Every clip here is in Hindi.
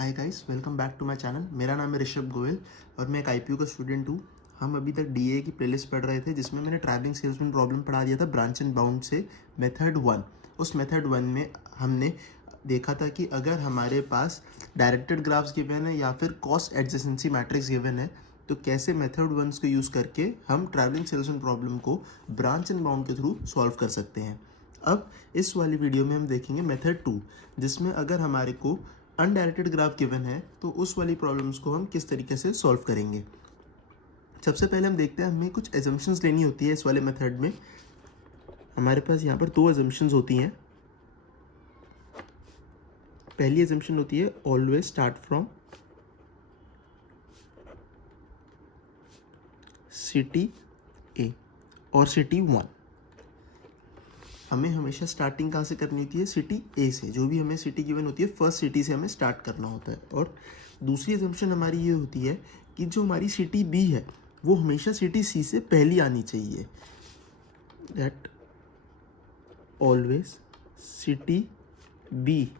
Hi guys, welcome back to my channel. मेरा नाम है ऋषभ गोयल और मैं एक आईपीयू का स्टूडेंट हूँ। हम अभी तक डीए की प्लेलिस्ट पढ़ रहे थे जिसमें मैंने ट्रैवलिंग सेल्समैन प्रॉब्लम पढ़ा दिया था ब्रांच एंड बाउंड से मेथड 1। उस मेथड 1 में हमने देखा था कि अगर हमारे पास डायरेक्टेड ग्राफ्स गिवन है या फिर कॉस्ट एडजेसेंसी मैट्रिक्स गिवन है तो कैसे मेथड 1 को यूज़ करके हम ट्रैवलिंग सेल्समैन प्रॉब्लम को ब्रांच एंड बाउंड के थ्रू सॉल्व कर सकते हैं। अब इस वाली वीडियो में हम देखेंगे मेथड 2, जिसमें अगर हमारे को अनडायरेक्टेड ग्राफ गिवन है तो उस वाली प्रॉब्लम्स को हम किस तरीके से सॉल्व करेंगे। सबसे पहले हम देखते हैं, हमें कुछ एजम्पशंस लेनी होती है इस वाले मेथड में। हमारे पास यहाँ पर दो एजम्पशंस होती हैं। पहली एजम्पशन होती है ऑलवेज स्टार्ट फ्रॉम सिटी ए और सिटी 1। हमें हमेशा स्टार्टिंग कहाँ से करनी होती है? सिटी ए से। जो भी हमें सिटी गिवन होती है फर्स्ट सिटी से हमें स्टार्ट करना होता है। और दूसरी एजम्पशन हमारी ये होती है कि जो हमारी सिटी बी है वो हमेशा सिटी सी से पहली आनी चाहिए। That always city B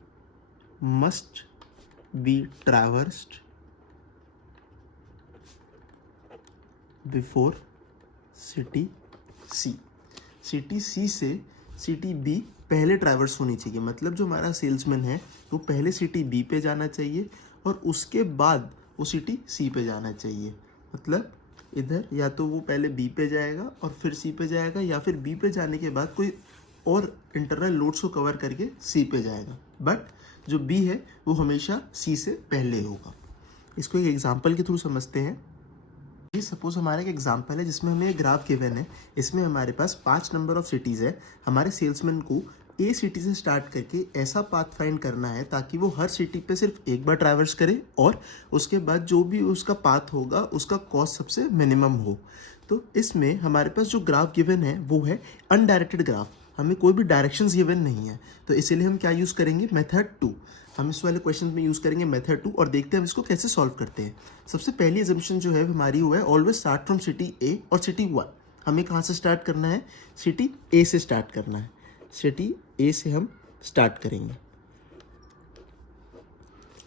must be traversed before city C. City C से सिटी बी पहले ट्रैवर्स होनी चाहिए। मतलब जो हमारा सेल्समैन है वो पहले सिटी बी पे जाना चाहिए और उसके बाद वो सिटी सी पे जाना चाहिए। मतलब इधर या तो वो पहले बी पे जाएगा और फिर सी पे जाएगा, या फिर बी पे जाने के बाद कोई और इंटरनल लोड्स को कवर करके सी पे जाएगा। बट जो बी है वो हमेशा सी से पहले होगा। इसको एक एग्जाम्पल के थ्रू समझते हैं। ये सपोज हमारा एक एग्जाम्पल है जिसमें हमें एक ग्राफ गिवन है। इसमें हमारे पास 5 नंबर ऑफ सिटीज़ है। हमारे सेल्समैन को ए सिटी से स्टार्ट करके ऐसा पाथ फाइंड करना है ताकि वो हर सिटी पे सिर्फ एक बार ट्रैवर्स करे और उसके बाद जो भी उसका पाथ होगा उसका कॉस्ट सबसे मिनिमम हो। तो इसमें हमारे पास जो ग्राफ गिवन है वो है अनडायरेक्टेड ग्राफ। हमें कोई भी डायरेक्शंस गिवन नहीं है, तो इसीलिए हम क्या यूज़ करेंगे? मेथड 2। हम इस वाले क्वेश्चन में यूज़ करेंगे मेथड 2 और देखते हैं हम इसको कैसे सॉल्व करते हैं। सबसे पहली एजम्पशन जो है हमारी वो है ऑलवेज स्टार्ट फ्रॉम सिटी ए और सिटी 1। हमें कहाँ से स्टार्ट करना है? सिटी ए से स्टार्ट करना है। सिटी ए से हम स्टार्ट करेंगे।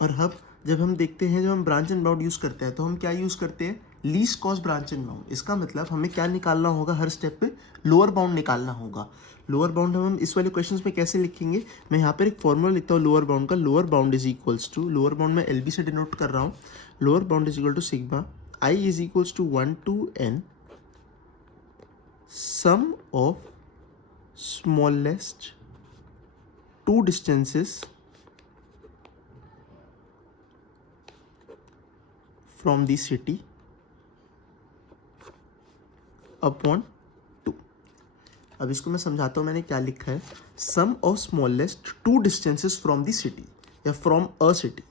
और अब जब हम देखते हैं, जब हम ब्रांच एंड बाउंड यूज़ करते हैं तो हम क्या यूज़ करते हैं? Least cost branch and bound. इसका मतलब हमें क्या निकालना होगा? हर स्टेप पे लोअर बाउंड निकालना होगा। लोअर बाउंड हम इस वाले क्वेश्चंस में कैसे लिखेंगे? मैं यहाँ पर एक फॉर्मूला लिखता हूँ लोअर बाउंड का। Lower bound is equals to, lower bound में एलबी से डिनोट कर रहा हूँ। Lower bound is equal to sigma I is equals to 1 to n sum of smallest two distances from the city upon 2। अब इसको मैं समझाता हूँ मैंने क्या लिखा है। Sum of smallest two distances from the city या फ्रॉम अ सिटी।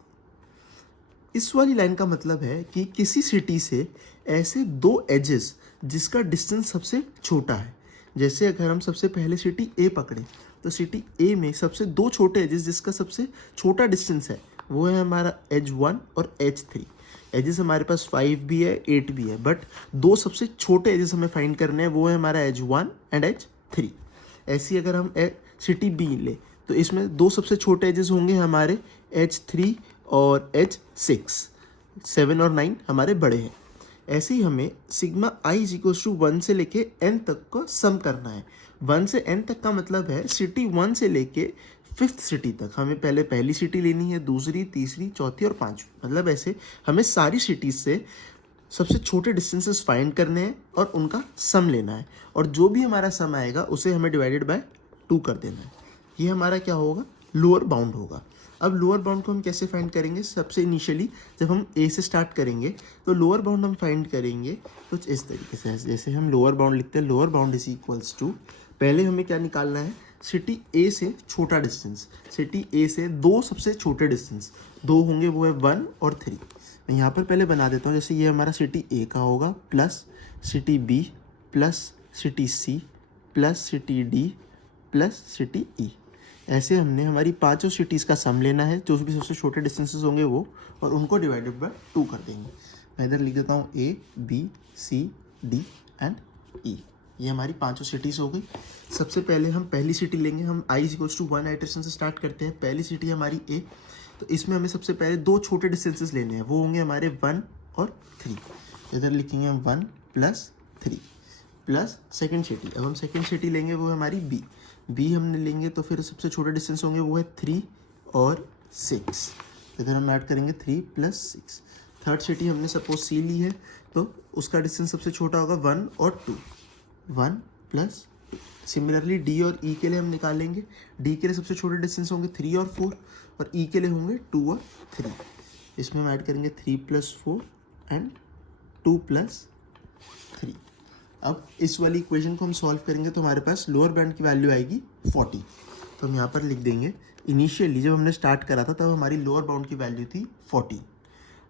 इस वाली लाइन का मतलब है कि किसी सिटी से ऐसे दो एजेस जिसका डिस्टेंस सबसे छोटा है। जैसे अगर हम सबसे पहले सिटी ए पकड़े तो सिटी ए में सबसे दो छोटे एजेस जिसका सबसे छोटा डिस्टेंस है वो है हमारा एज 1 और एज 3। एजेस हमारे पास 5 भी है 8 भी है, बट दो सबसे छोटे एजेस हमें फाइंड करने हैं, वो है हमारा एज 1 एंड एज 3। ऐसी अगर हम सिटी बी ले तो इसमें दो सबसे छोटे एजेस होंगे हमारे एज 3 और एज 6। 7 और 9 हमारे बड़े हैं। ऐसे ही हमें sigma I is equals to 1 से लेके n तक को सम करना है। 1 से n तक का मतलब है सिटी 1 से लेके 5th सिटी तक। हमें पहले पहली सिटी लेनी है, दूसरी, तीसरी, चौथी और पांचवी। मतलब ऐसे हमें सारी सिटीज से सबसे छोटे डिस्टेंसेस फाइंड करने हैं और उनका सम लेना है। और जो भी हमारा सम आएगा उसे हमें डिवाइडेड बाय 2 कर देना है। ये हमारा क्या होगा? लोअर बाउंड होगा। अब लोअर बाउंड को हम कैसे फाइंड करेंगे? सबसे इनिशियली जब हम ए से स्टार्ट करेंगे तो लोअर बाउंड हम फाइंड करेंगे कुछ इस तरीके से। जैसे हम लोअर बाउंड लिखते हैं, lower bound is equals to, पहले हमें क्या निकालना है? सिटी ए से छोटा डिस्टेंस। सिटी ए से दो सबसे छोटे डिस्टेंस दो होंगे, वो है 1 और 3। मैं यहाँ पर पहले बना देता हूँ। जैसे ये हमारा सिटी ए का होगा plus city B plus city C plus city D plus city E. ऐसे हमने हमारी पांचों सिटीज़ का सम लेना है, जो भी सबसे छोटे डिस्टेंसेस होंगे वो, और उनको डिवाइडेड बाय 2 कर देंगे। मैं इधर लिख देता हूँ A B C D and E. ये हमारी पांचों सिटीज़ हो गई। सबसे पहले हम पहली सिटी लेंगे। हम आई इज इक्वल्स टू 1 आइटरेशन से स्टार्ट करते हैं। पहली सिटी हमारी ए, तो इसमें हमें सबसे पहले दो छोटे डिस्टेंसेस लेने हैं, वो होंगे हमारे 1 और 3। इधर लिखेंगे हम 1 + 3 प्लस सेकेंड सिटी। अब हम सेकेंड सिटी लेंगे, वो है हमारी बी हमने लेंगे तो फिर सबसे छोटे डिस्टेंस होंगे वो है 3 और 6। इधर हम ऐड करेंगे 3 + 6। थर्ड सिटी हमने सपोज सी ली है तो उसका डिस्टेंस सबसे छोटा होगा 1 और 2, 1 + 2। सिमिलरली डी और ई के लिए हम निकालेंगे, डी के लिए सबसे छोटे डिस्टेंस होंगे 3 और 4 और ई के लिए होंगे 2 और 3। इसमें हम ऐड करेंगे 3 + 4 एंड 2 + 3। अब इस वाली इक्वेशन को हम सॉल्व करेंगे तो हमारे पास लोअर बाउंड की वैल्यू आएगी 40। तो हम यहाँ पर लिख देंगे इनिशियली जब हमने स्टार्ट करा था तब हमारी लोअर बाउंड की वैल्यू थी 40।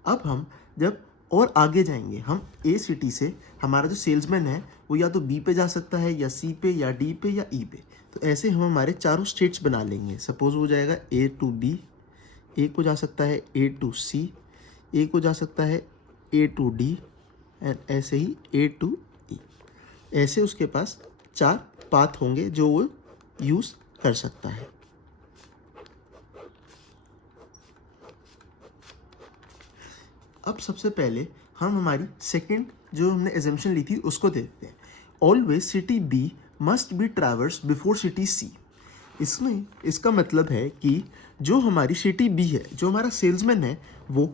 अब हम जब और आगे जाएंगे, हम ए सिटी से हमारा जो सेल्समैन है वो या तो बी पे जा सकता है या सी पे या डी पे या ई पे। तो ऐसे हम हमारे चारों स्टेट्स बना लेंगे। सपोज हो जाएगा ए टू बी, ए को जा सकता है ए टू सी, ए को जा सकता है ए टू डी एंड ऐसे ही ए टू ई। ऐसे उसके पास 4 पाथ होंगे जो वो यूज़ कर सकता है। अब सबसे पहले हम हमारी सेकंड जो हमने एजम्पशन ली थी उसको देखते हैं। Always city B must be traverse before city C. इसमें इसका मतलब है कि जो हमारी सिटी बी है, जो हमारा सेल्समैन है, वो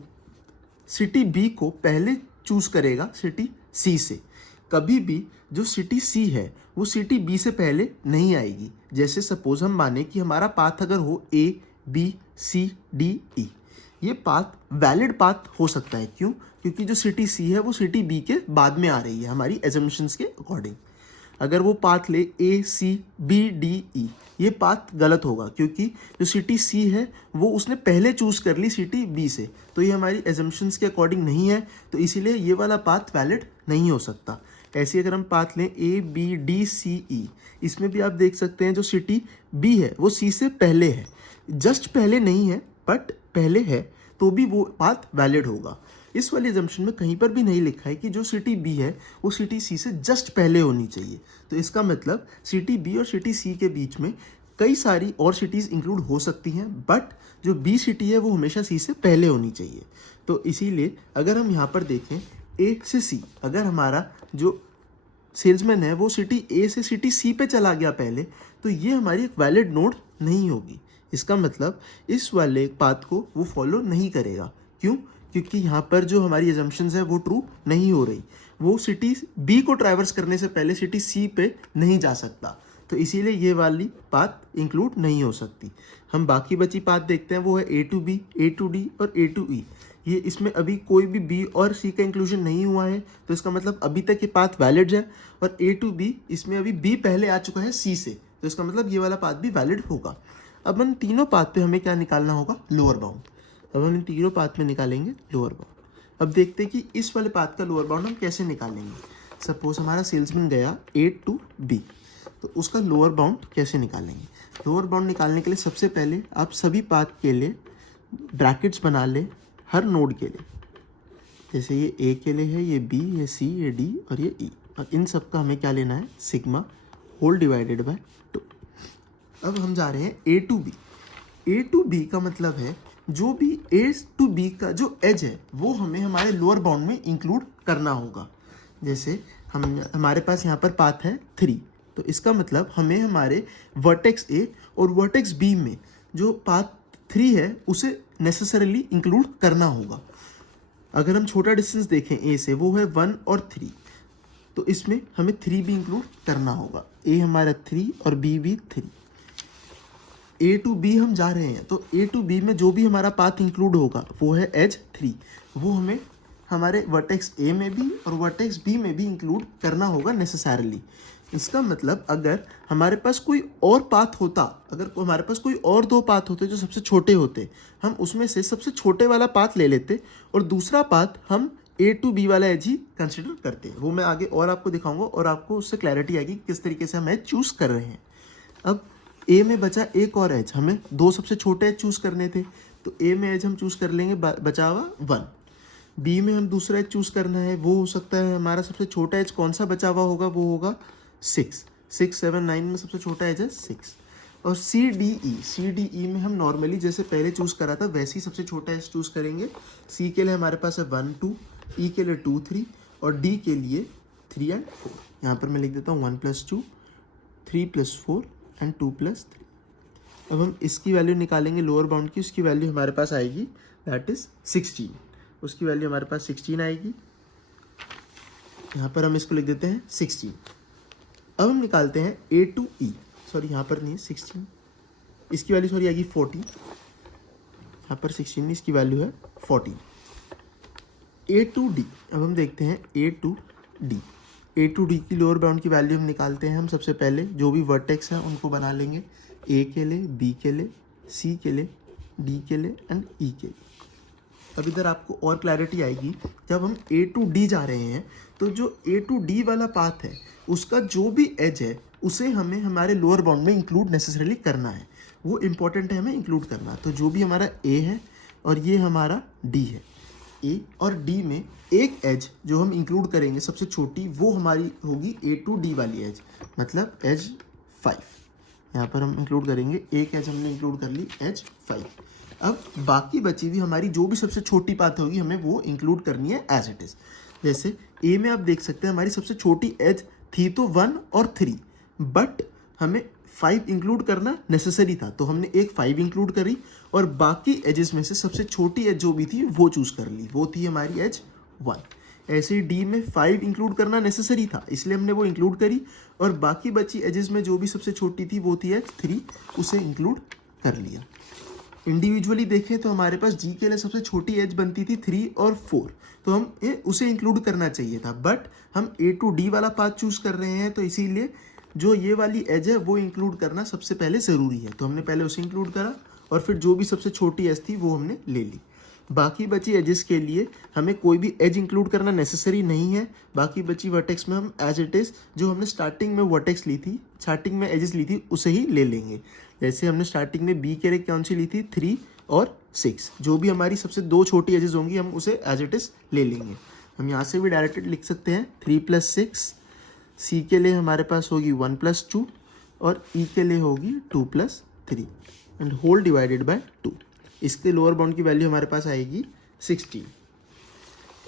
सिटी बी को पहले चूज करेगा सिटी सी से। कभी भी जो सिटी सी है वो सिटी बी से पहले नहीं आएगी। जैसे सपोज हम माने कि हमारा पाथ अगर हो ए बी सी डी ई, ये पाथ वैलिड पाथ हो सकता है। क्यों? क्योंकि जो सिटी सी है वो सिटी बी के बाद में आ रही है हमारी एजम्पशंस के अकॉर्डिंग। अगर वो पाथ ले ए सी बी डी ई, ये पाथ गलत होगा क्योंकि जो सिटी सी है वो उसने पहले चूज कर ली सिटी बी से, तो ये हमारी एजम्पशंस के अकॉर्डिंग नहीं है, तो इसीलिए ये वाला पाथ वैलिड नहीं हो सकता। ऐसे अगर हम पाथ लें ए बी डी सी ई, इसमें भी आप देख सकते हैं जो सिटी बी है वो सी से पहले है, जस्ट पहले नहीं है बट पहले है, तो भी वो पाथ वैलिड होगा। इस वाली एजम्पशन में कहीं पर भी नहीं लिखा है कि जो सिटी बी है वो सिटी सी से जस्ट पहले होनी चाहिए। तो इसका मतलब सिटी बी और सिटी सी के बीच में कई सारी और सिटीज़ इंक्लूड हो सकती हैं, बट जो बी सिटी है वो हमेशा सी से पहले होनी चाहिए। तो इसीलिए अगर हम यहाँ पर देखें ए से सी, अगर हमारा जो सेल्समैन है वो सिटी ए से सिटी सी पे चला गया पहले, तो ये हमारी एक वैलिड नोड नहीं होगी। इसका मतलब इस वाले पाथ को वो फॉलो नहीं करेगा। क्यों? क्योंकि यहाँ पर जो हमारी एजम्पशंस है वो ट्रू नहीं हो रही। वो सिटी बी को ट्रैवर्स करने से पहले सिटी सी पे नहीं जा सकता, तो इसीलिए ये वाली पाथ इंक्लूड नहीं हो सकती। हम बाकी बची पाथ देखते हैं, वो है A to B, A to D और ए टू ई। ये इसमें अभी कोई भी बी और सी का इंक्लूजन नहीं हुआ है, तो इसका मतलब अभी तक ये पाथ वैलिड है। और ए टू बी, इसमें अभी बी पहले आ चुका है सी से, तो इसका मतलब ये वाला पाथ भी वैलिड होगा। अब इन तीनों पाथ पे हमें क्या निकालना होगा? Lower bound. अब हम इन तीनों पाथ में निकालेंगे लोअर बाउंड। अब देखते हैं कि इस वाले पाथ का लोअर बाउंड हम कैसे निकालेंगे। सपोज हमारा सेल्समैन गया ए टू बी, तो उसका लोअर बाउंड कैसे निकालेंगे? लोअर बाउंड निकालने के लिए सबसे पहले आप सभी पाथ के लिए ब्रैकेट्स बना लें हर नोड के लिए। जैसे ये ए के लिए है, ये बी, ये सी, ये डी और ये ई, और इन सब का हमें क्या लेना है? Sigma whole divided by 2। अब हम जा रहे हैं A to B. A to B का मतलब है जो भी ए टू बी का जो एज है वो हमें हमारे लोअर बाउंड में इंक्लूड करना होगा। जैसे हमारे पास यहाँ पर पाथ है 3, तो इसका मतलब हमें हमारे वर्टेक्स ए और वर्टेक्स बी में जो पाथ 3 है उसे नेसेसरीली इंक्लूड करना होगा। अगर हम छोटा डिस्टेंस देखें ए से, वो है 1 और 3, तो इसमें हमें 3 भी इंक्लूड करना होगा। ए हमारा 3 और बी भी 3। ए टू बी हम जा रहे हैं, तो ए टू बी में जो भी हमारा पाथ इंक्लूड होगा वो है एज 3, वो हमें हमारे वर्टेक्स ए में भी और वर्टेक्स बी में भी इंक्लूड करना होगा नेसेसरली। इसका मतलब अगर हमारे पास कोई और पाथ होता, अगर हमारे पास कोई और 2 पाथ होते जो सबसे छोटे होते, हम उसमें से सबसे छोटे वाला पाथ ले लेते और दूसरा पाथ हम ए टू बी वाला एज ही कंसिडर करते। वो मैं आगे और आपको दिखाऊंगा और आपको उससे क्लैरिटी आएगी किस तरीके से हम एज चूज़ कर रहे हैं। अब ए में बचा एक और एज, हमें 2 सबसे छोटे एज चूज़ करने थे, तो ए में एज हम चूज़ कर लेंगे बचा हुआ 1। बी में हम दूसरा एज चूज़ करना है, वो हो सकता है हमारा सबसे छोटा एज कौन सा बचा हुआ होगा, वो होगा 6, 6, 7, 9 में सबसे छोटा एज है 6। और सी डी ई में हम नॉर्मली जैसे पहले चूज़ करा था वैसे ही सबसे छोटा एज चूज़ करेंगे। सी के लिए हमारे पास है 1 2, ई के लिए 2 3 और डी के लिए 3 and 4। यहाँ पर मैं लिख देता हूँ 1 + 2, 3 + 4 एंड 2 + 3। अब हम इसकी वैल्यू निकालेंगे लोअर बाउंड की, उसकी वैल्यू हमारे पास आएगी दैट इज़ 16। उसकी वैल्यू हमारे पास 16 आएगी। यहाँ पर हम इसको लिख देते हैं 16। अब हम निकालते हैं ए टू ई, सॉरी यहाँ पर नहीं है 16, इसकी वैल्यू सॉरी आएगी 40। यहाँ पर 16 नहीं, इसकी वैल्यू है 40। ए टू डी, अब हम देखते हैं A to D. A to D की लोअर बाउंड की वैल्यू हम निकालते हैं। हम सबसे पहले जो भी वर्टेक्स हैं उनको बना लेंगे, ए के लिए, बी के लिए, सी के लिए, डी के लिए एंड ई के लिए। अब इधर आपको और क्लैरिटी आएगी, जब हम ए टू डी जा रहे हैं तो जो ए टू डी वाला पाथ है उसका जो भी एज है उसे हमें हमारे लोअर बाउंड में इंक्लूड नेसेसरीली करना है, वो इम्पॉर्टेंट है हमें इंक्लूड करना। तो जो भी हमारा ए है और ये हमारा डी है, ए और डी में एक एज जो हम इंक्लूड करेंगे सबसे छोटी, वो हमारी होगी ए टू डी वाली एज, मतलब एज 5। यहाँ पर हम इंक्लूड करेंगे, एक एज हमने इंक्लूड कर ली, एज 5। अब बाकी बची हुई हमारी जो भी सबसे छोटी पाथ होगी हमें वो इंक्लूड करनी है एज इट इज़। जैसे ए में आप देख सकते हैं हमारी सबसे छोटी एज थी तो 1 और 3, बट हमें 5 इंक्लूड करना नेसेसरी था, तो हमने एक 5 इंक्लूड करी और बाकी एजेस में से सबसे छोटी एज जो भी थी वो चूज़ कर ली, वो थी हमारी एज 1। ऐसे ही डी में 5 इंक्लूड करना नेसेसरी था, इसलिए हमने वो इंक्लूड करी और बाकी बची एजेस में जो भी सबसे छोटी थी वो थी एज 3, उसे इंक्लूड कर लिया। इंडिविजुअली देखें तो हमारे पास जी के लिए सबसे छोटी एज बनती थी 3 और 4, तो हम उसे इंक्लूड करना चाहिए था, बट हम ए टू डी वाला पाथ चूज़ कर रहे हैं तो इसीलिए जो ये वाली एज है वो इंक्लूड करना सबसे पहले ज़रूरी है, तो हमने पहले उसे इंक्लूड करा और फिर जो भी सबसे छोटी एज थी वो हमने ले ली। बाकी बची एजेस के लिए हमें कोई भी एज इंक्लूड करना नेसेसरी नहीं है। बाकी बची वर्टेक्स में हम एज इट इज़ जो हमने स्टार्टिंग में वर्टेक्स ली थी, स्टार्टिंग में एजेस ली थी, उसे ही ले लेंगे। जैसे हमने स्टार्टिंग में बी के लिए कौन सी ली थी, 3 और 6, जो भी हमारी सबसे दो छोटी एजेस होंगी हम उसे एज इट इज़ ले लेंगे। हम यहाँ से भी डायरेक्टेड लिख सकते हैं 3 + 6, सी के लिए हमारे पास होगी 1 + 2 और ई के लिए होगी 2 + 3 एंड होल डिवाइडेड बाय 2। इसके लोअर बाउंड की वैल्यू हमारे पास आएगी 16।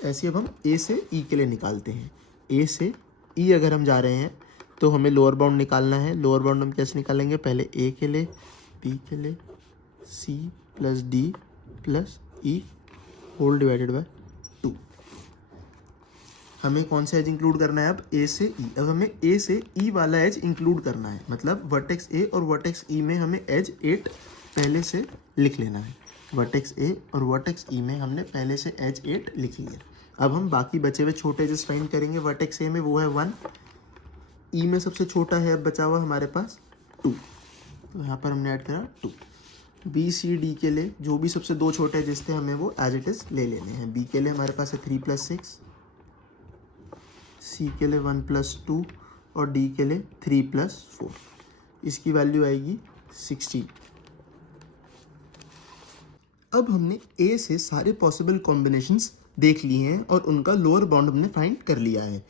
ऐसे अब हम ए से ई के लिए निकालते हैं। ए से ई अगर हम जा रहे हैं तो हमें लोअर बाउंड निकालना है। लोअर बाउंड हम कैसे निकालेंगे, पहले ए के लिए, बी के लिए, C + D + E whole divided by 2। हमें कौन सा एज इंक्लूड करना है अब, ए से ई। अब हमें ए से ई वाला एज इंक्लूड करना है, मतलब वर्टेक्स ए और वर्टेक्स ई में हमें एज 8 पहले से लिख लेना है। वर्टेक्स ए और वर्टेक्स ई में हमने पहले से एज 8 लिख लिया। अब हम बाकी बचे हुए छोटे एजेस फाइंड करेंगे। वर्टेक्स ए में वो है 1, ई में सबसे छोटा है अब बचा हुआ हमारे पास 2, तो यहाँ पर हमने ऐड करा 2। बी सी डी के लिए जो भी सबसे दो छोटे एजेस थे हमें वो एज इट इज़ ले लेने हैं। बी के लिए हमारे पास है 3 + 6, सी के लिए 1 + 2 और डी के लिए 3 + 4। इसकी वैल्यू आएगी 16। अब हमने ए से सारे पॉसिबल कॉम्बिनेशंस देख लिए हैं और उनका लोअर बाउंड हमने फाइंड कर लिया है।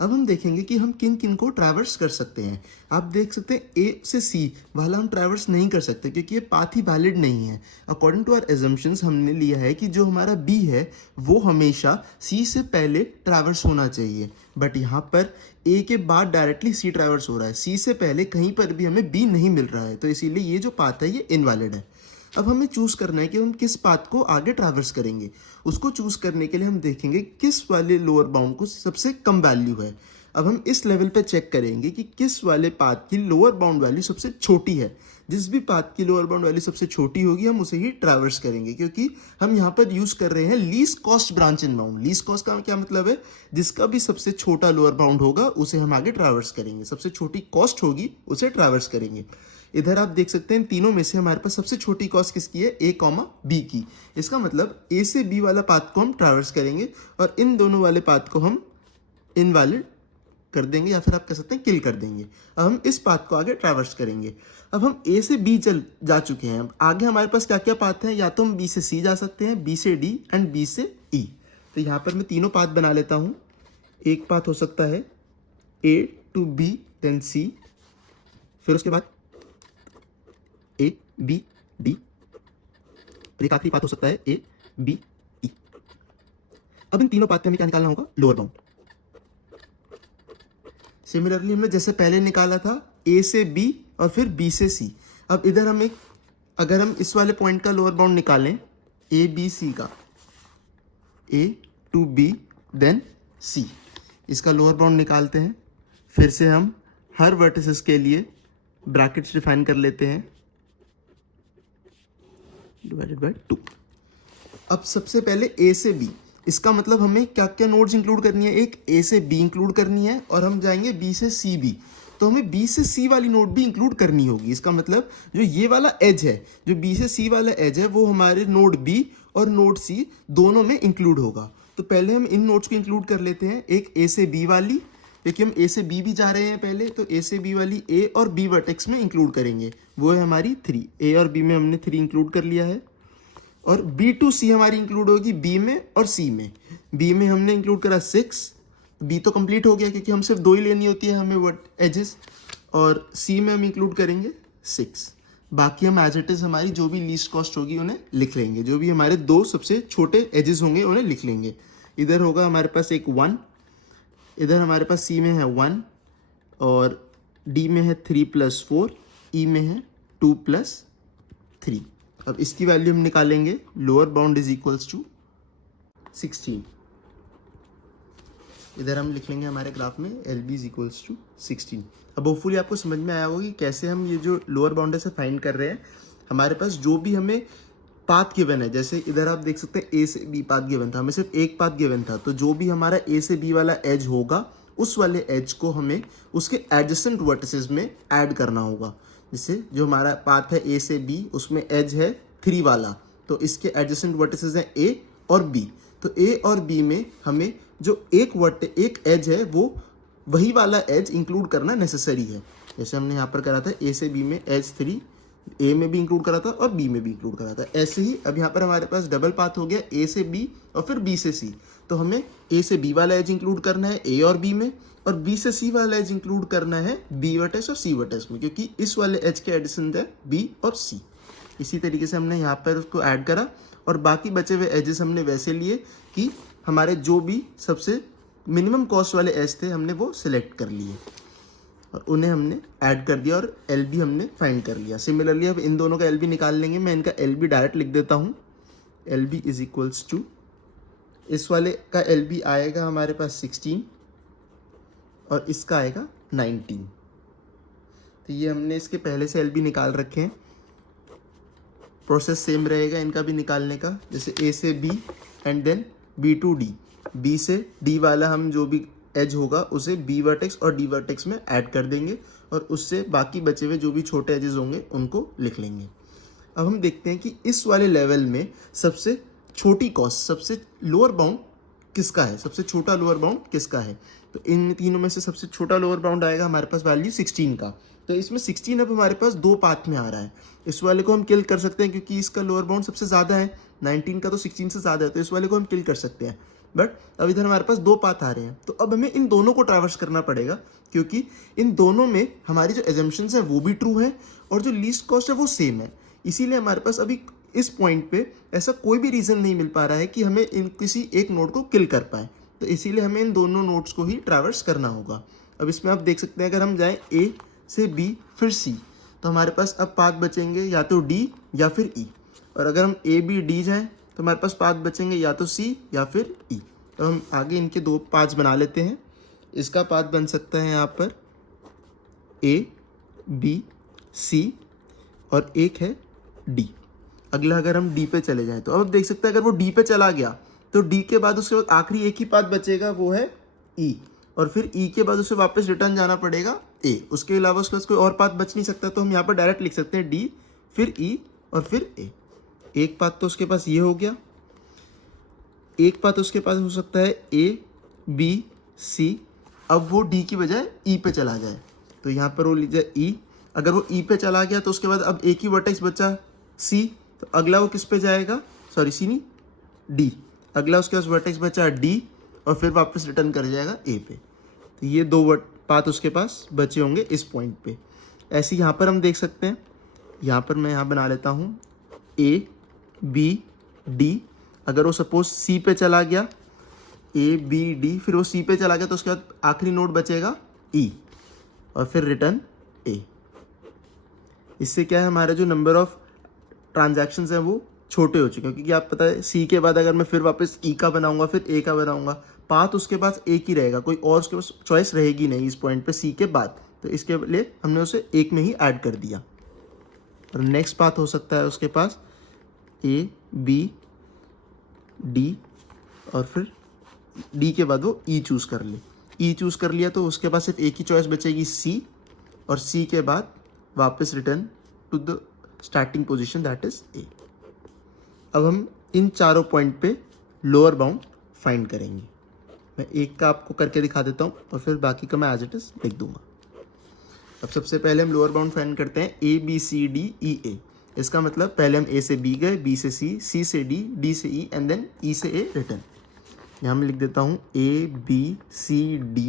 अब हम देखेंगे कि हम किन किन को ट्रैवर्स कर सकते हैं। आप देख सकते हैं ए से सी वाला हम ट्रैवर्स नहीं कर सकते क्योंकि ये पाथ ही वैलिड नहीं है। अकॉर्डिंग टू आवर एजम्पशंस हमने लिया है कि जो हमारा बी है वो हमेशा सी से पहले ट्रैवर्स होना चाहिए, बट यहाँ पर ए के बाद डायरेक्टली सी ट्रैवर्स हो रहा है, सी से पहले कहीं पर भी हमें बी नहीं मिल रहा है, तो इसीलिए ये जो पाथ है ये इनवैलिड है। अब हमें चूज़ करना है कि हम किस पाथ को आगे ट्रैवर्स करेंगे। उसको चूज़ करने के लिए हम देखेंगे किस वाले लोअर बाउंड को सबसे कम वैल्यू है। अब हम इस लेवल पे चेक करेंगे कि किस वाले पाथ की लोअर बाउंड वैल्यू सबसे छोटी है। जिस भी पाथ की लोअर बाउंड वैल्यू सबसे छोटी होगी हम उसे ही ट्रैवर्स करेंगे, क्योंकि हम यहाँ पर यूज़ कर रहे हैं लीस्ट कॉस्ट ब्रांच इन बाउंड। लीस्ट कॉस्ट का क्या मतलब है, जिसका भी सबसे छोटा लोअर बाउंड होगा उसे हम आगे ट्रैवर्स करेंगे, सबसे छोटी कॉस्ट होगी उसे ट्रैवर्स करेंगे। इधर आप देख सकते हैं तीनों में से हमारे पास सबसे छोटी कॉस्ट किसकी है, ए कॉमा बी की। इसका मतलब ए से बी वाला पाथ को हम ट्रैवर्स करेंगे और इन दोनों वाले पाथ को हम इनवैलिड कर देंगे या फिर आप कह सकते हैं किल कर देंगे। अब हम इस पाथ को आगे ट्रैवर्स करेंगे। अब हम ए से बी जा चुके हैं, अब आगे हमारे पास क्या क्या पाथ हैं, या तो हम बी से सी जा सकते हैं, बी से डी एंड बी से ई। तो यहाँ पर मैं तीनों पाथ बना लेता हूँ। एक पाथ हो सकता है ए टू बी देन सी, फिर उसके बाद बी डी, और एक आखिरी पाथ हो सकता है ए बी ई। अब इन तीनों पाथ पे हमें क्या निकालना होगा? Lower bound. सिमिलरली हमने जैसे पहले निकाला था ए से बी और फिर बी से सी, अब इधर हम एक, अगर हम इस वाले पॉइंट का लोअर बाउंड निकालें ए बी सी का, ए टू बी देन सी, इसका लोअर बाउंड निकालते हैं। फिर से हम हर वर्टिसेस के लिए ब्रैकेट्स डिफाइन कर लेते हैं, डिवाइडेड बाय 2। अब सबसे पहले ए से बी, इसका मतलब हमें क्या क्या नोड्स इंक्लूड करनी है? एक ए से बी इंक्लूड करनी है और हम जाएंगे बी से सी भी, तो हमें बी से सी वाली नोड भी इंक्लूड करनी होगी। इसका मतलब जो ये वाला एज है, जो बी से सी वाला एज है, वो हमारे नोड बी और नोड सी दोनों में इंक्लूड होगा। तो पहले हम इन नोड्स को इंक्लूड कर लेते हैं, एक ए से बी वाली, क्योंकि हम ए से बी भी जा रहे हैं पहले, तो ए से बी वाली ए और बी वर्टेक्स में इंक्लूड करेंगे, वो है हमारी 3। ए और बी में हमने 3 इंक्लूड कर लिया है। और बी टू सी हमारी इंक्लूड होगी बी में और सी में। बी में हमने इंक्लूड करा 6, बी तो कंप्लीट हो गया क्योंकि हम सिर्फ 2 ही लेनी होती है हमें वर्ट एजेस, और सी में हम इंक्लूड करेंगे 6। बाकी हम एज इट इज हमारी जो भी लीस्ट कॉस्ट होगी उन्हें लिख लेंगे, जो भी हमारे 2 सबसे छोटे एजेस होंगे उन्हें लिख लेंगे। इधर होगा हमारे पास एक 1, इधर हमारे पास सी में है 1, और डी में है 3 + 4, ई में है 2 + 3। अब इसकी वैल्यू हम निकालेंगे, lower bound is equals to 16। इधर हम लिख लेंगे हमारे ग्राफ में L B is equals to 16। अब होपफुली आपको समझ में आया होगा कि कैसे हम ये जो लोअर बाउंड्री से फाइंड कर रहे हैं। हमारे पास जो भी हमें पाथ गिवन है, जैसे इधर आप देख सकते हैं ए से बी पाथ गिवन था, हमें सिर्फ एक पाथ गिवन था, तो जो भी हमारा ए से बी वाला एज होगा उस वाले एज को हमें उसके एडजेसेंट वर्टिसेस में ऐड करना होगा। जैसे जो हमारा पाथ है ए से बी, उसमें एज है 3 वाला, तो इसके एडजेसेंट वर्टिसेस हैं ए और बी। तो ए और बी में हमें जो एक एज है वो वही वाला एज इंक्लूड करना नेसेसरी है। जैसे हमने यहाँ पर करा था ए से बी में एज 3, ए में भी इंक्लूड करा था और बी में भी इंक्लूड करा था। ऐसे ही अब यहाँ पर हमारे पास डबल पाथ हो गया ए से बी और फिर बी से सी, तो हमें ए से बी वाला एज इंक्लूड करना है ए और बी में, और बी से सी वाला एज इंक्लूड करना है बी वर्टेक्स और सी वर्टेक्स में, क्योंकि इस वाले एज के एडिशन है बी और सी। इसी तरीके से हमने यहाँ पर उसको ऐड करा, और बाकी बचे हुए एजेस हमने वैसे लिए कि हमारे जो भी सबसे मिनिमम कॉस्ट वाले एज थे हमने वो सिलेक्ट कर लिए और उन्हें हमने ऐड कर दिया, और एल बी हमने फाइंड कर लिया। सिमिलरली अब इन दोनों का एल बी निकाल लेंगे। मैं इनका एल बी डायरेक्ट लिख देता हूँ। L B is equals to, इस वाले का एल बी आएगा हमारे पास 16 और इसका आएगा 19। तो ये हमने इसके पहले से एल बी निकाल रखे हैं। प्रोसेस सेम रहेगा इनका भी निकालने का, जैसे ए से B and then B to D. B से डी वाला हम जो भी एज होगा उसे बी वर्टेक्स और डी वर्टेक्स में ऐड कर देंगे, और उससे बाकी बचे हुए जो भी छोटे एजेस होंगे उनको लिख लेंगे। अब हम देखते हैं कि इस वाले लेवल में सबसे छोटी कॉस्ट, सबसे लोअर बाउंड किसका है, सबसे छोटा लोअर बाउंड किसका है। तो इन तीनों में से सबसे छोटा लोअर बाउंड आएगा हमारे पास वैल्यू 16 का। तो इसमें 16 अब हमारे पास 2 पाथ में आ रहा है। इस वाले को हम किल कर सकते हैं क्योंकि इसका लोअर बाउंड सबसे ज़्यादा है, 19 का तो 16 से ज़्यादा है, तो इस वाले को हम किल कर सकते हैं। बट अब इधर हमारे पास 2 पाथ आ रहे हैं, तो अब हमें इन दोनों को ट्रैवर्स करना पड़ेगा, क्योंकि इन दोनों में हमारी जो एजम्पशंस है वो भी ट्रू है और जो लीस्ट कॉस्ट है वो सेम है। इसीलिए हमारे पास अभी इस पॉइंट पे ऐसा कोई भी रीज़न नहीं मिल पा रहा है कि हमें इन किसी एक नोड को किल कर पाए। तो इसीलिए हमें इन दोनों नोड्स को ही ट्रैवर्स करना होगा। अब इसमें आप देख सकते हैं, अगर हम जाएं ए से बी फिर सी, तो हमारे पास अब पाथ बचेंगे या तो डी या फिर ई। और अगर हम ए बी डी जाएं तो हमारे पास पाथ बचेंगे या तो सी या फिर ई। तो हम आगे इनके 2 पाथ्स बना लेते हैं। इसका पाथ बन सकता है यहाँ पर ए बी सी और एक है डी। अगला अगर हम डी पे चले जाएं तो अब देख सकते हैं, अगर वो डी पे चला गया तो डी के बाद उसके बाद आखिरी एक ही पाथ बचेगा, वो है ई, और फिर ई के बाद उसे वापस रिटर्न जाना पड़ेगा ए। उसके अलावा उसके पास कोई और पाथ बच नहीं सकता, तो हम यहाँ पर डायरेक्ट लिख सकते हैं डी फिर ई और फिर ए। एक पाथ तो उसके पास ये हो गया, एक पाथ उसके पास हो सकता है ए बी सी। अब वो डी की बजाय ई पे चला जाए, तो यहाँ पर वो लीजिए ई। अगर वो ई पे चला गया तो उसके बाद अब एक ही वर्टेक्स बचा सी, तो अगला वो किस पे जाएगा, सॉरी सी नहीं डी। अगला उसके पास वर्टेक्स बचा डी और फिर वापस रिटर्न कर जाएगा ए पे। तो ये 2 पाथ उसके पास बचे होंगे इस पॉइंट पे। ऐसे यहाँ पर हम देख सकते हैं यहाँ पर मैं यहाँ बना लेता हूँ A B D। अगर वो सपोज C पे चला गया, A B D, फिर वो C पे चला गया तो उसके बाद आखिरी नोड बचेगा E और फिर रिटर्न A। इससे क्या है, हमारा जो नंबर ऑफ ट्रांजैक्शंस हैं वो छोटे हो चुके हैं, क्योंकि आप पता है C के बाद अगर मैं फिर वापस E का बनाऊंगा फिर A का बनाऊंगा, पाथ उसके पास एक ही रहेगा, कोई और उसके पास चॉइस रहेगी नहीं इस पॉइंट पे C के बाद। तो इसके लिए हमने उसे एक में ही ऐड कर दिया। और नेक्स्ट पाथ हो सकता है उसके पास A B D और फिर D के बाद वो E चूज़ कर ले। E चूज़ कर लिया तो उसके पास सिर्फ एक ही चॉइस बचेगी C, और C के बाद वापस return to the starting position that is A। अब हम इन चारों पॉइंट पे लोअर बाउंड फाइंड करेंगे। मैं एक का आपको करके दिखा देता हूँ और फिर बाकी का मैं एज इट इज लिख दूंगा। अब सबसे पहले हम लोअर बाउंड फाइंड करते हैं A B C D E A। इसका मतलब पहले हम A से B गए, B से C, C से D, D से E एंड देन E से A रिटर्न। यहाँ मैं लिख देता हूँ A B C D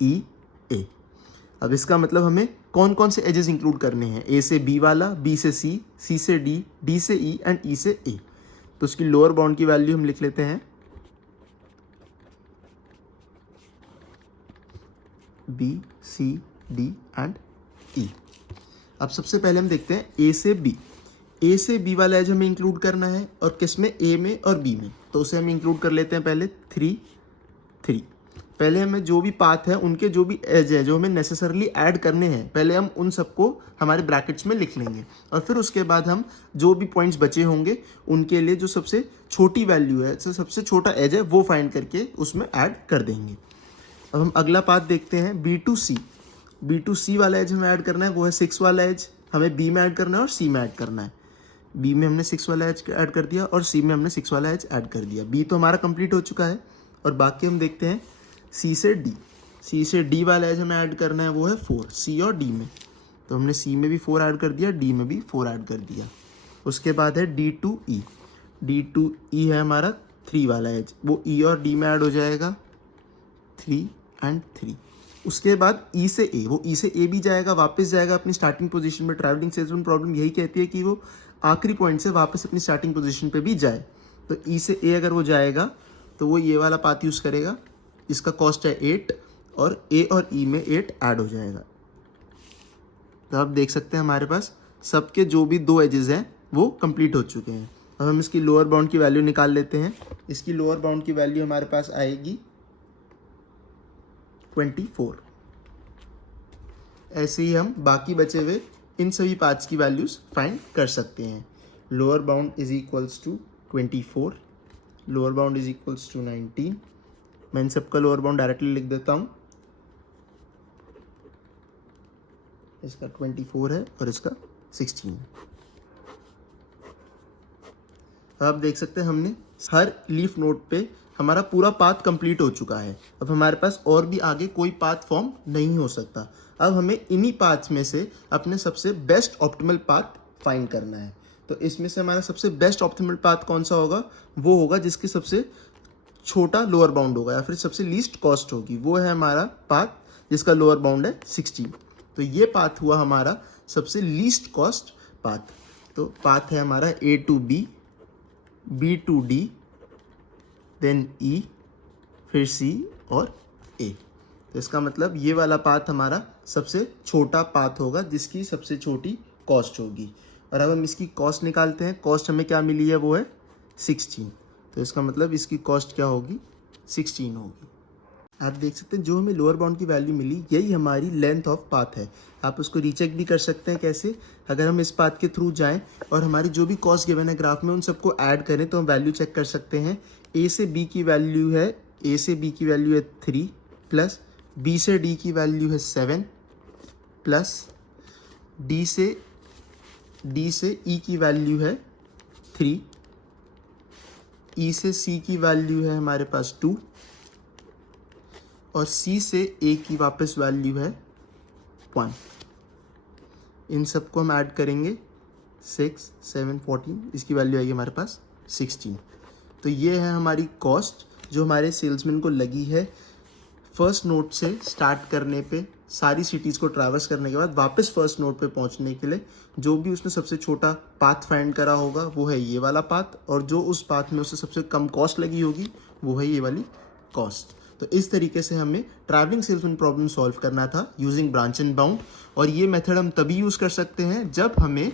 E A। अब इसका मतलब हमें कौन कौन से एजेस इंक्लूड करने हैं, A से B वाला, B से C, C से D, D से E एंड E से A। तो उसकी लोअर बाउंड की वैल्यू हम लिख लेते हैं B C D and E। अब सबसे पहले हम देखते हैं A से B। A से B वाला एज हमें इंक्लूड करना है, और किस में, A में और B में। तो उसे हम इंक्लूड कर लेते हैं पहले 3 3। पहले हमें जो भी पाथ है उनके जो भी एज है जो हमें नेसेसरली ऐड करने हैं, पहले हम उन सबको हमारे ब्रैकेट्स में लिख लेंगे, और फिर उसके बाद हम जो भी पॉइंट्स बचे होंगे उनके लिए जो सबसे छोटी वैल्यू है, सबसे छोटा एज है वो फाइंड करके उसमें ऐड कर देंगे। अब हम अगला पाथ देखते हैं B to C। B to C वाला एज हमें ऐड करना है, वो है 6 वाला एज। हमें B में ऐड करना है और C में ऐड करना है। B में हमने 6 वाला एज ऐड कर दिया और C में हमने 6 वाला एज ऐड कर दिया। B तो हमारा कंप्लीट हो चुका है, और बाकी हम देखते हैं C से D। C से D वाला एज हमें ऐड करना है, वो है 4 C और D में। तो हमने C में भी 4 ऐड कर दिया, D में भी 4 ऐड कर दिया। उसके बाद है D to E। D to E है हमारा 3 वाला एज, वो E और D में ऐड हो जाएगा 3 एंड 3। उसके बाद E से A, वो E से A भी जाएगा, वापस जाएगा अपनी स्टार्टिंग पोजीशन में। ट्रैवलिंग सेल्समैन प्रॉब्लम यही कहती है कि वो आखिरी पॉइंट से वापस अपनी स्टार्टिंग पोजीशन पे भी जाए। तो E से A अगर वो जाएगा तो वो ये वाला पाथ यूज़ करेगा। इसका कॉस्ट है 8, और A और E में 8 ऐड हो जाएगा। तो आप देख सकते हैं हमारे पास सबके जो भी 2 एजेस हैं वो कंप्लीट हो चुके हैं। अब हम इसकी लोअर बाउंड की वैल्यू निकाल लेते हैं। इसकी लोअर बाउंड की वैल्यू हमारे पास आएगी 24। ऐसे ही हम बाकी बचे हुए इन सभी पाथ्स की वैल्यूज फाइंड कर सकते हैं। Lower bound is equals to 24, lower bound is equals to 19। मैं इन सबका लोअर बाउंड डायरेक्टली लिख देता हूँ। इसका 24 है और इसका 16 है। आप देख सकते हैं हमने हर लीफ नोड पे हमारा पूरा पाथ कंप्लीट हो चुका है। अब हमारे पास और भी आगे कोई पाथ फॉर्म नहीं हो सकता। अब हमें इन्हीं पाथ्स में से अपने सबसे बेस्ट ऑप्टिमल पाथ फाइंड करना है। तो इसमें से हमारा सबसे बेस्ट ऑप्टिमल पाथ कौन सा होगा, वो होगा जिसकी सबसे छोटा लोअर बाउंड होगा या फिर सबसे लीस्ट कॉस्ट होगी। वो है हमारा पाथ जिसका लोअर बाउंड है 16। तो ये पाथ हुआ हमारा सबसे लीस्ट कॉस्ट पाथ। तो पाथ है हमारा A to B, B to D, then E, फिर C और A। तो इसका मतलब ये वाला पाथ हमारा सबसे छोटा पाथ होगा जिसकी सबसे छोटी कॉस्ट होगी। और अब हम इसकी कॉस्ट निकालते हैं। कॉस्ट हमें क्या मिली है, वो है 16। तो इसका मतलब इसकी कॉस्ट क्या होगी, 16 होगी। आप देख सकते हैं जो हमें लोअर बाउंड की वैल्यू मिली यही हमारी लेंथ ऑफ पाथ है। आप उसको रीचेक भी कर सकते हैं। कैसे, अगर हम इस पाथ के थ्रू जाएं और हमारी जो भी कॉस्ट गिवन है ग्राफ में उन सबको ऐड करें तो हम वैल्यू चेक कर सकते हैं। A से B की वैल्यू है, A से B की वैल्यू है 3, प्लस B से D की वैल्यू है 7, प्लस D से E की वैल्यू है 3, E से C की वैल्यू है हमारे पास 2, और C से A की वापस वैल्यू है 1। इन सबको हम ऐड करेंगे 6, 7, 14, इसकी वैल्यू आएगी हमारे पास 16। तो ये है हमारी कॉस्ट जो हमारे सेल्समैन को लगी है फर्स्ट नोट से स्टार्ट करने पे सारी सिटीज़ को ट्रैवर्स करने के बाद वापस फर्स्ट नोड पे पहुंचने के लिए जो भी उसने सबसे छोटा पाथ फाइंड करा होगा वो है ये वाला पाथ, और जो उस पाथ में उसे सबसे कम कॉस्ट लगी होगी वो है ये वाली कॉस्ट। तो इस तरीके से हमें ट्रैवलिंग सेल्समैन प्रॉब्लम सॉल्व करना था यूजिंग ब्रांच एंड बाउंड। और ये मेथड हम तभी यूज़ कर सकते हैं जब हमें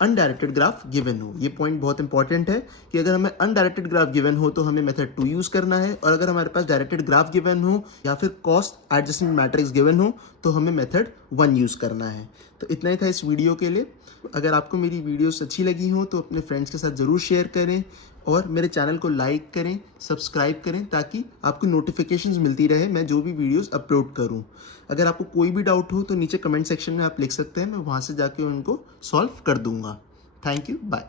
अनडायरेक्टेड ग्राफ गिवन हो। ये पॉइंट बहुत इंपॉर्टेंट है कि अगर हमें अनडायरेक्टेड ग्राफ गिवन हो तो हमें मेथड 2 यूज़ करना है, और अगर हमारे पास डायरेक्टेड ग्राफ गिवन हो या फिर कॉस्ट एडजस्टमेंट मैट्रिक्स गिवन हो तो हमें मेथड 1 यूज़ करना है। तो इतना ही था इस वीडियो के लिए। अगर आपको मेरी वीडियोस अच्छी लगी हो तो अपने फ्रेंड्स के साथ ज़रूर शेयर करें, और मेरे चैनल को लाइक करें, सब्सक्राइब करें, ताकि आपको नोटिफिकेशंस मिलती रहे मैं जो भी वीडियोस अपलोड करूं। अगर आपको कोई भी डाउट हो तो नीचे कमेंट सेक्शन में आप लिख सकते हैं, मैं वहां से जाके उनको सॉल्व कर दूंगा। Thank you, bye.